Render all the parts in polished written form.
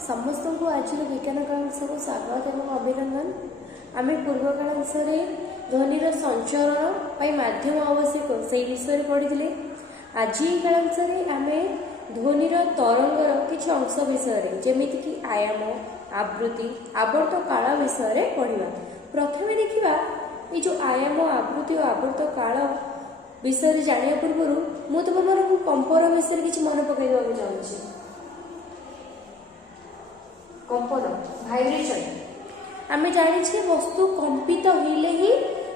समस्त को आज विज्ञान कलांश को स्वागत एवं अभिनंदन। आम पूर्व कलांश ध्वनिर संचरण माध्यम आवश्यक से विषय पढ़ी। आज कलांश आम ध्वनिर तरंगर किसी अंश विषय जमीक आयाम आवृत्ति आवर्त काल विषय पढ़ा। प्रथम देखा ये जो आयाम आवृत्ति और आवर्त काल विषय जाना पूर्व मुझे तुम कंपन विषय किसी मन पकड़ा चाहूँगी। कंपन भाइब्रेशन आम जानी वस्तु कंपित हिले ही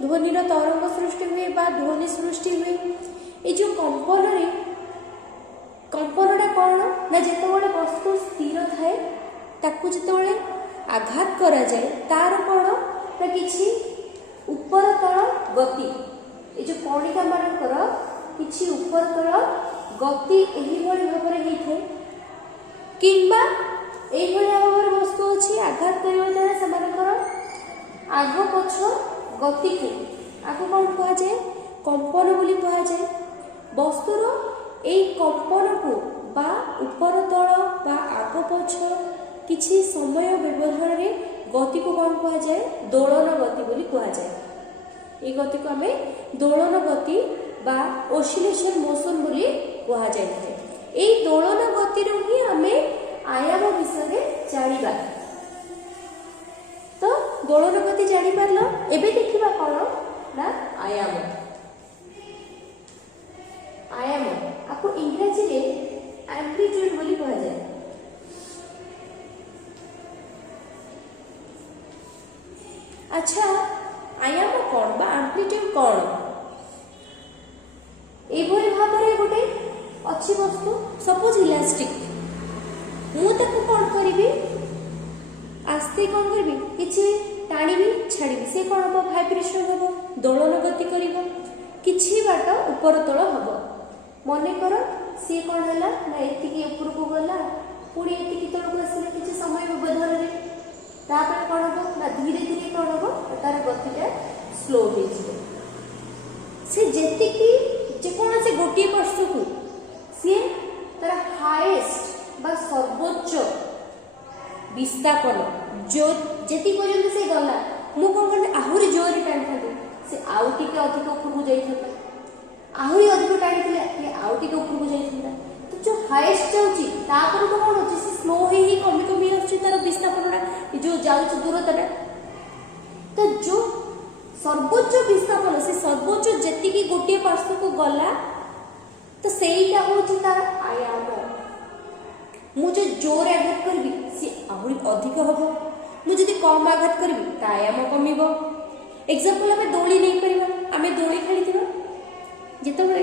ध्वनिर तरंग सृष्टि हुए बा ध्वनि सृष्टि हुए। ये जो कंपनटा कौन ना जिते वस्तु स्थिर थाए ताकू जिते आघात करा जाए तार कौन ना किछि ऊपर तल गति ये जो कणिका मानकर किछि ऊपर तल गति एही भली भाबरे हेइथे किंबा एही भली भाबरे वस्तु अछि आघात करबा द्वारा समानकर आग पछ गति के आगो कौन कहा जाए कंपन बोली कहा जाए। वस्तुर एई कंपन को बा ऊपर तल बा आग पछ किछि समय व्यवधान रे गति को कौन कहा जाए दोलन गति बोली कहा जाए। ये गति को हमें दोलन गति बा ओसिलेशन मोशन बोली कहा जाए। एई दोलन गति रो ही हमें आयाम विषय जानिबा। तो दोलन गति जानि पारलो एबे देखिबा कोन ना आयाम। आयाम आपको इंग्रजी रे एम्प्लीट्यूड बोली कहा जाए। अच्छा आयाम कौन बा एम्प्लीट्यूड कौन एभली भाबरे गोटे अच्छी वस्तु सपोज इलास्टिक मु ताको कौन करी आस्ते कौन करी किछि टाणी छाड़ी से कौन हम भाइब्रेशन हम दोलन गति कर किछि बाट ऊपर तल हम मन कर सी कौन है ना एति ऊपर को गला पुणी एति तल को आसला किछि समय व्यवधान रे तापर कौन हम ना धीरे धीरे कौन हम तार गतिटा स्लो हो से जेति की जेकोसी गोटे पार्श्व को सी तार हाईएस्ट बा सर्वोच्च विस्थापन जो जेति पर्यंत से गला मु कोन करते आहुरी जोर टाइम था से आउ टिके अधिक ऊपर को जाइथता आहुरी अधिक टाइम थिले ये आउ टिके ऊपर को जाइथता। तो जो हाईएस्ट जाउची तापर को कोन होची से स्लो ही कमी कमी आछी तार विस्थापनटा जो जाउची दूरताटा। तो जो सर्वोच्च विस्थापन से सर्वोच्च जेति की गोटे पार्श्व को गला तो सेईटा होची तार आयाम। मुझे जोर आघात करी सी आहरी अधिक हम मुझे कम आघात करी आयाम कमिब। एग्जांपल आम दोली नहीं करवा आम दोली खेली जिते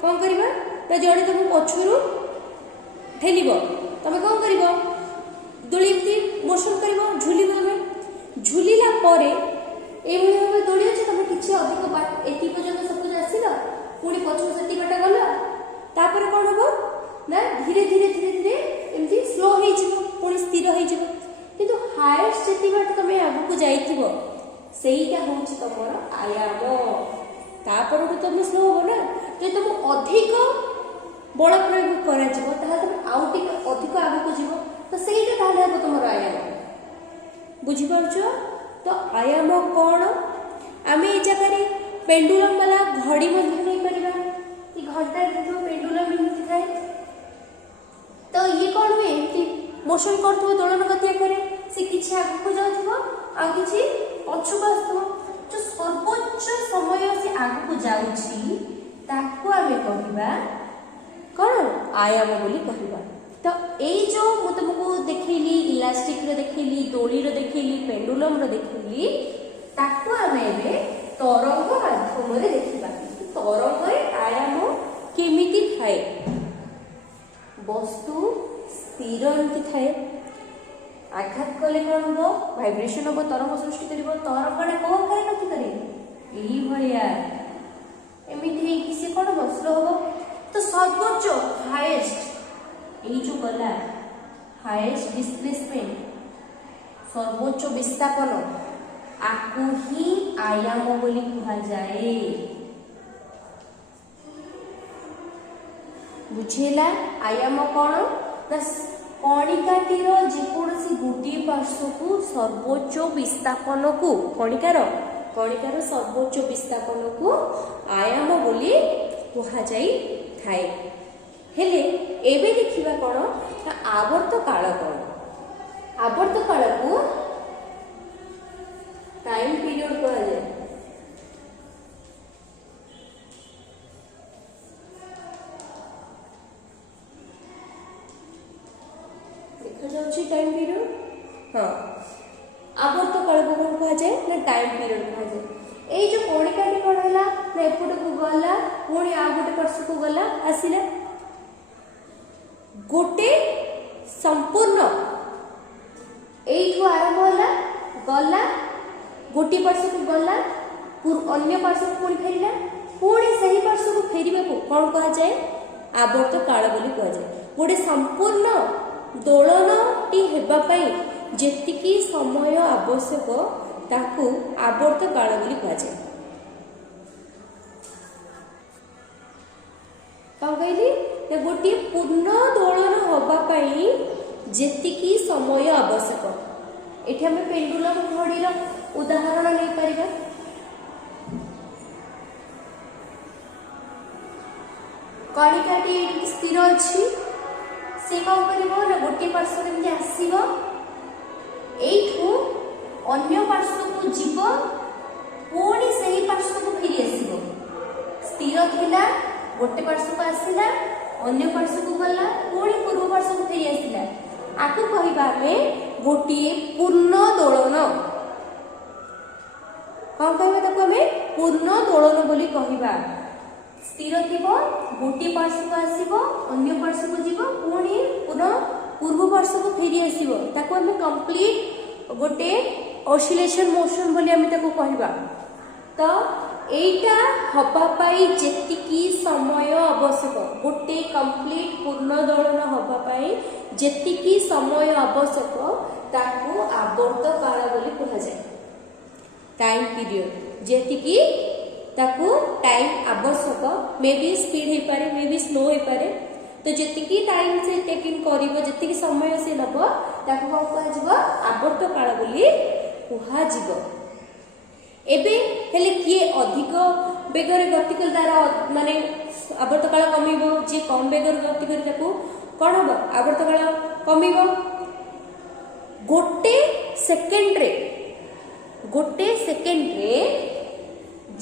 कौन करवा ना जड़े तुम पछरू ठेल तुम कौन कर दोली मोशन कर झुल झुलिला भाव दोली अच्छे तुम किसी अधिक एति पर्यंत सपोज आसिल पुणी पछू से बाट गल तापर कौन हम ना धीरे धीरे धीरे धीरे एमती स्लो पुणी स्थिर हो हाएस्ट जेति बाट तुम आगु जाइथिबो सेईटा होछि तमर आयाम। तापर तुम स्लो हो ना जो तुम अधिक बल प्रयोग करा जिवो ताहा तुम आउ टिके अधिक आगु जीवो तो सेईटा ताले हो तमर आयाम। बुझि पारछो। तो आयाम कोन आमे ए जगह रे पेंडुलम वाला घड़ी मध्ये नहीं परिबा कि घंटा जो पेंडुलम एमती थाए तो ये कौन हुए मोशन करथो दोलन गति करे से किछि आगु को जाउथबो आ किछि पछु आसथबो जो सर्वोच्च समय से आगु को जाउछि ताको आमे कहिबा कोन आयाम बोली कहिबा। तो एई जो मु तुमको देखैली इलास्टिक रो देखैली दोली रो देखैली पेंडुलम रो देखैली ताको आमे एबे तरंग माध्यम रे देखिबा। तरंग रे आयाम केमिति थाए वस्तु स्थिर एमती थाए आघात कले कौन हम भाइब्रेशन हम तरंग सृष्टि कर तरंगटा कौन करे नथि करे यही भलिया एमिति से कौन हम स्लो हम। तो सर्वोच्च हाईएस्ट यही जो गला हाईएस्ट डिस्प्लेसमेंट सर्वोच्च विस्थापन आकु ही आयाम बोली कहा जाए। बुझेला आयाम कौन ना कणिकाटीर जेकोसी गोटे पार्श्व को सर्वोच्च विस्थापन को कणिकार सर्वोच्च विस्थापन को आयाम बोली कहा जाई थाए। हेले एबे देखिबा कोन आवर्त काल कोन आवर्त काल को टाइम पीरियड कहा जाए। देखा जाउची टाइम पीरियड हाँ आवर्त काल को कौन कहा जाए ना टाइम पीरियड कहा जाए। ए जो कणिकाटी कोन हैला ना एपट को गला पुणी आ गोटे पार्श्व को गला आसिला गोटे संपूर्ण एठू आरंभ होला गला गोटे पार्श्व को गला अन्य पार्श्व को पुणी फेरिला पुणी सही पार्श्व को फेरिबा को कौन कहा जाए आवर्त काल बोली कहा जाए। गोटे संपूर्ण दोलन टी हेबा पई जेतिकी समय आवश्यक ताकू आवर्त काल बोली कहा जाए। कौन कहली ना गोटे पूर्ण दोलन होबा पई जेतिकी समय आवश्यक। एठी हम पेंडुलम घड़ी रो उदाहरण नहीं परिबा। कणिकाटी स्थिर अछि से कौन करिवो ना गोटे पार्श्व केमि आसीबो एठू अन्य पार्श्व को जीव पुणी सही पार्श्व को फेरी आसीबो। स्थिर थिला गोटे पार्श्व को आसिला अन्य पार्श्व को गला पुणी पूर्व पार्श्व को फेरी आसिला आकु कहिबा हमें गोटे पूर्ण दोलन। कौन कहबा ताको हमें पूर्ण दोलन बोली कहिबा। स्थिर थिबो गोटे पार्श्व को आसीबो अन्य पार्श्व को जीव पुणी पुनः पूर्व पार्श्व को फेरी आसीबो ताको हमें कंप्लीट गोटे ऑसिलेशन मोशन बोली हमें ताको कहिबा। तो एटा हबा पाई जेतिकी समय आवश्यक गोटे कंप्लीट पूर्ण दोलन हबा पाई जेतिकी समय आवश्यक ताको आवर्त काल बोली कहा जाए। टाइम पीरियड जेतिकी ताको टाइम आवश्यक मे बी स्पीड हे पारे मे बी स्लो हे पारे तो जेतिकी टाइम से टेकिंग करिवो जेतिकी समय से नबो ताको कौन कहा जिवो आवर्त काल बोली कहा जिवो। एबे हेले किए अधिक बेगर गति कर तारा माने आवर्त काल कमिबो जे कम बेगर गति कर ताको कोन हो आवर्त काल कमिबो। गोटे सेकेंड रे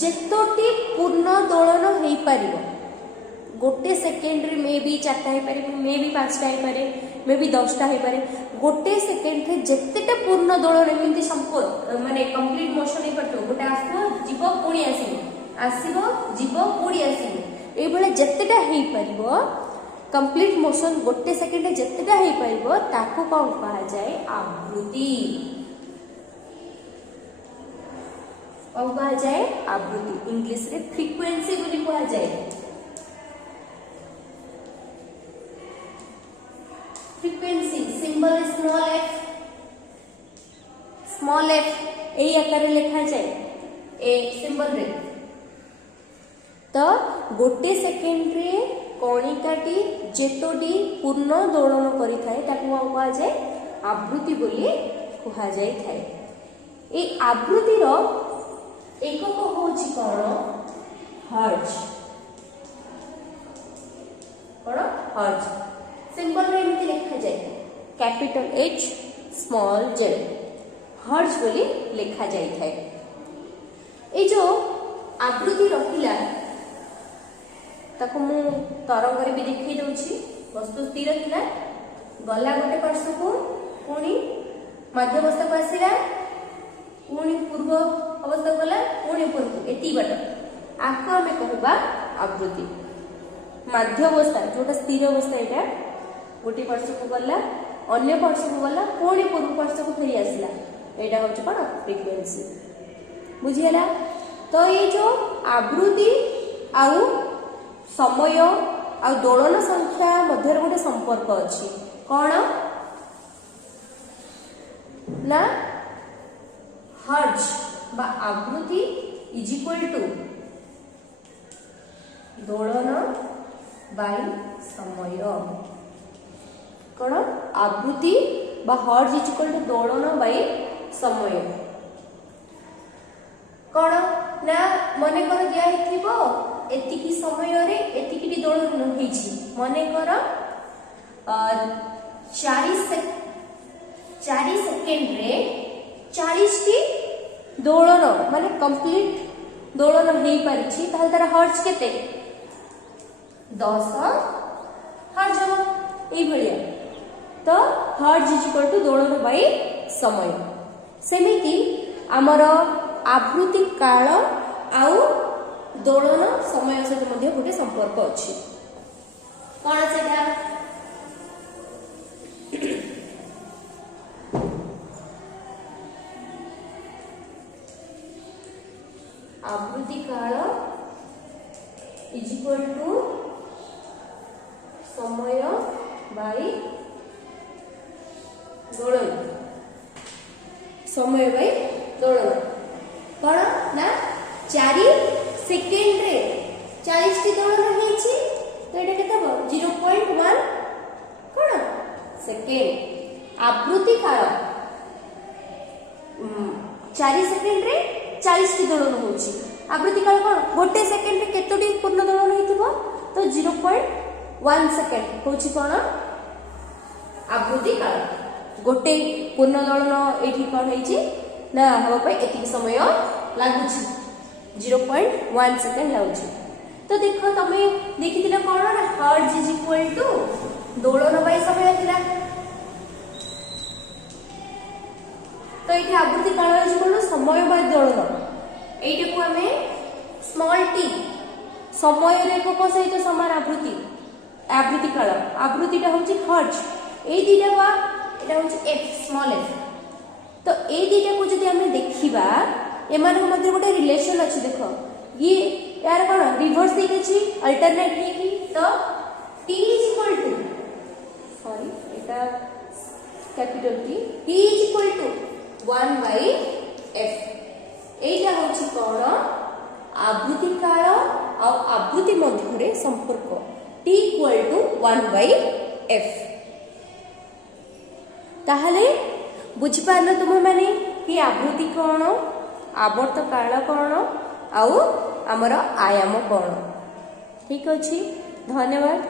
जेतोटी पूर्ण दोलन हेई पारिबो गोटे सेकेंड रे मे बी 4टा हे पारे मे बी 5टा हे पारे मे बी 10टा हे पारे गोटे सेकेंड रे जेतेटा पूर्ण दोलन एमिति संपूर्ण माने कंप्लीट मोशन हे पड़तो गोटे आसबो जीव पुणी आसीबो जीव पुणी आसीबो ए बेले जेतेटा हेई पारिबो कंप्लीट मोशन गोटे सेकेंड रे जेतेटा हेई पारिबो ताको कोन कहा जाए आवृत्ति। कौन कहा जाए आवृत्ति इंग्लिश रे फ्रीक्वेंसी बोली कहा जाए। फ्रीक्वेंसी सिंबल स्मॉल एफ एई आकार लिखा जाए ए सिंबल रे। तो गोटे सेकेंड रे कणिकाटी जेतोटी पूर्ण दोलन करि थाए ताको कौन कहा जाए आवृत्ति बोली कहा जाए थाए। ए आवृत्ति रो एकक होची कोन हर्ट्ज कोन हर्ट्ज सिंबल रे एमिति लिखा जाए capital H small z hertz बोली लिखा जाई थाए। ए जो आवृत्ति रहिला ताको मु तरंग रे भी देखै दउची वस्तु स्थिर थिला गला गोटे पार्श्व को पुणी मध्यवस्था को आसिला पुणी पूर्व अवस्था गला पुणी पूर्व एति बाट आको हमें कहबा आवृत्ति। मध्यवस्था जोटा स्थिर अवस्था एटा गोटे पार्श्व को गला अन्य पार्श्व को गला पुणी पूर्व पार्श्व को फेरी आसिला एटा होछ कोन फ्रीक्वेंसी बुझियला। तो ये जो आवृत्ति आउ समय आ दोलन संख्या मध्य गोटे संपर्क अछि कोन ना हर्ट्ज बा आवृत्ति इज इक्वल टू दोलन बाय समय कोन आवृत्ति बा हर्ट्ज इज इक्वल टू दोलन बाय समय कौन ना मने कर दिया हिथिबो एतिकी समय रे एतिकी दोलन होईछि मने कर 4 सेकेंड रे 40 टी दोलन माने कंप्लीट दोलन हेई परिछि ताल तार हर्ट्ज केते 10 हर्ट्ज हो एई भलिया तो हर्ट्ज इज इक्वल टू दोलन बाय समय सेमिति हमर आवृत्ति काल आउ दोलन समय सहित मध्ये गोटे संपर्क अछि कोन सेटा आवृत्ति काल इज इक्वल टू समय बाय दोलन समय बाय दोलन कौन ना 4 सेकेंड रे 40 टी दोलन हेछि तो एटा केते हो 0.1 कौन सेकेंड आवृत्ति काल 4 सेकेंड रे 40 टी दोलन होछि आवृत्ति काल कौन गोटे सेकेंड रे केतोटी पूर्ण दोलन हेतिबो तो 0.1 सेकेंड होछि कौन आवृत्ति काल गोटे पूर्ण दोलन एठी कौन हेछि ना हवा पे एतिक समय लागुछि 0.1 सेकेंड लागुछि तो देखो तमे देखिथिला कोन ना हर्ट्ज इज इक्वल टू दोलन बाय समय थिला तो एठी आवृत्ति काल इज इक्वल टू समय बाय दोलन एटा को हमें स्मॉल टी समय रेखक सहित समान आवृत्ति काल आवृत्तिटा होछि हर्ट्ज ए दिटा बा एटा होछि f स्मॉल f तो ए दिटा को जदि हमें देखिबा एमान मध्य गोटे रिलेशन अछि देखो ये यार कोन रिवर्स देखे छी अल्टरनेट हे की तो t is equal to sorry एटा capital T is equal to 1 by f एटा होछि कोन आवृत्ति काल आ आवृत्ति मध्य रे संपर्क t equal to 1 by f ताहले बुझी पारलो तुम माने कि आवृत्ति कोन आवर्त काल कोन आउ हमर आयाम कोन ठीक अछि धन्यवाद।